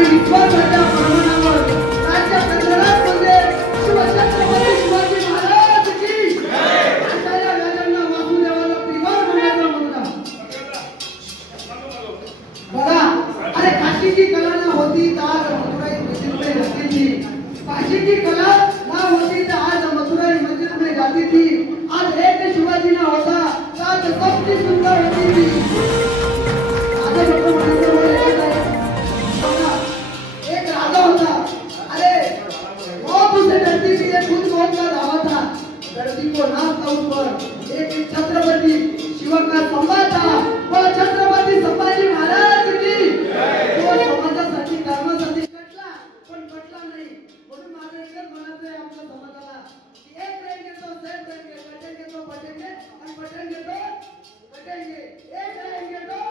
आणि विश्वासाच्या प्रमाणावर राज्य कंदारात म्हणजे शिवछत्रपती शिवाजी महाराज की आचार्य राजांना वासुदेवाला त्रिवार म्हणायचा मुद्दा बघा. अरे काशीची कला ना होती तर आज मथुराई मस्जिद में जाती थी. काशीची कला ना होती तर आज मथुराई मस्जिद में जाती थी. आज एक शिवाजी ना होता तर आज सबकी सुंदर होती थी. राजा भक्त म्हणायचं बघा, एक राजा होता. अरे बहुत उसे धरती के लिए खुद मौत का धावा था. धरती को नाश था उस पर एक छत्रपति शिव का संभा था. वो छत्रपति संभाजी महाराज की तो समाजासाठी कर्मासाठी कटला पण कटला नाही. म्हणून माझं एकच म्हणायचं आहे आमच्या समाजाला की एक रहेंगे तो सेफ रहेंगे, कटेंगे तो बटेंगे आणि बटेंगे तो कटेंगे. एक रहेंगे तो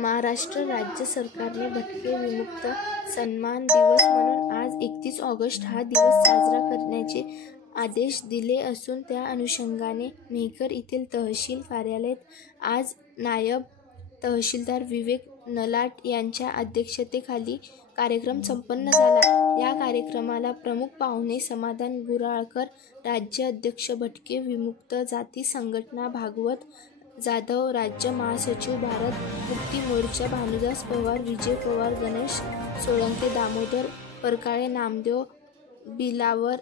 महाराष्ट्र राज्य सरकारने भटके विमुक्त सन्मान दिवस म्हणून आज 31 ऑगस्ट हा दिवस साजरा करण्याचे आदेश दिले असून त्या अनुषंगाने मेहकर येथील तहसील कार्यालयात आज नायब तहसीलदार विवेक नलाट यांच्या अध्यक्षतेखाली कार्यक्रम संपन्न झाला. या कार्यक्रमाला प्रमुख पाहुणे समाधान गुराळकर, राज्य अध्यक्ष भटके विमुक्त जाती संघटना भागवत जाधव, राज्य महासचिव भारत मुक्ती मोर्चा भानुदास पवार, विजय पवार, गणेश सोळंके, दामोदर परकाळे, नामदेव बिलावर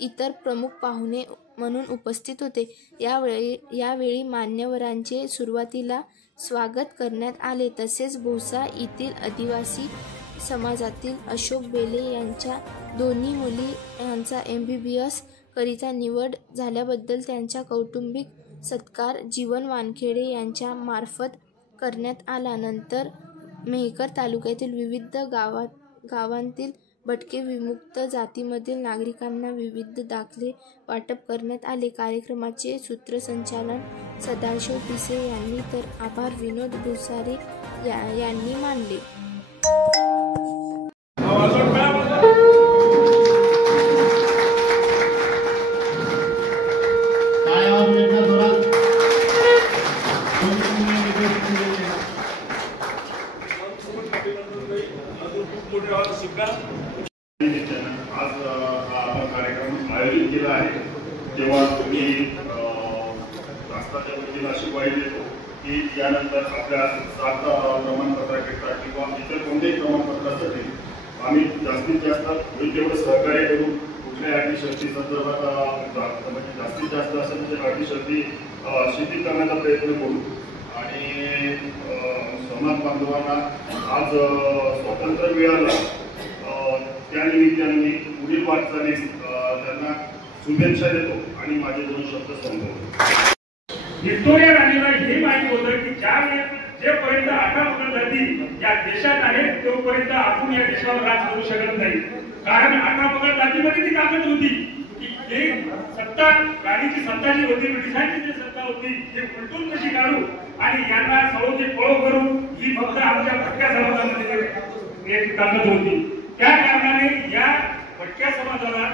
इतर प्रमुख पाहुणे म्हणून उपस्थित होते. यावेळी मान्यवरांचे सुरुवातीला स्वागत करण्यात आले. तसेच भोसा येथील आदिवासी समाजातील अशोक बेले यांच्या दोन्ही मुली यांचा MBBS करिता निवड झाल्याबद्दल त्यांचा कौटुंबिक सत्कार जीवन वानखेडे यांच्या मार्फत करण्यात आला. नंतर मेहकर तालुक्यातील विविध गावांतील भटके विमुक्त जातीमधील नागरिकांना विविध दाखले वाटप करण्यात आले. कार्यक्रमाचे सूत्रसंचालन सदाशिव पिसे यांनी तर आभार विनोद भुसारे यांनी मानले. आज हा कार्यक्रम आयोजित केला आहे तेव्हा तुम्ही राष्ट्राच्या वतीने अशी ग्वाही देतो की यानंतर आपल्या 7 प्रमाणपत्राकरिता किंवा इतर कोणत्याही प्रमाणपत्रासाठी आम्ही जास्तीत जास्त होईल तेवढं सहकार्य करू. कुठल्याही अटी शर्ती संदर्भात म्हणजे जास्तीत जास्त असेल तर अटी शर्ती शिथिल करण्याचा प्रयत्न करू. आणि समाज बांधवांना आज स्वातंत्र्य मिळालं त्यानिमित्ताने मी पुढील वाटचालीस त्यांना शुभेच्छा देतो आणि माझे 2 शब्द संपवतो. व्हिक्टोरिया राणीला हे माहिती होतं की जेपर्यंत 18 पगड जाती या देशात आहेत तोपर्यंत आपण या देशावर राज करू शकत नाही. कारण 18 पगड जातीमध्ये ती ताकद होती की हे सत्ता राणीची सत्ता जी होती ब्रिटिशांची जी सत्ता होती हे उलटून कशी काढू आणि यांना सळोची पळो करू ही फक्त आमच्या भटक्या समाजामध्ये एक ताकद होती. त्या कारणाने या भटक्या समाजाला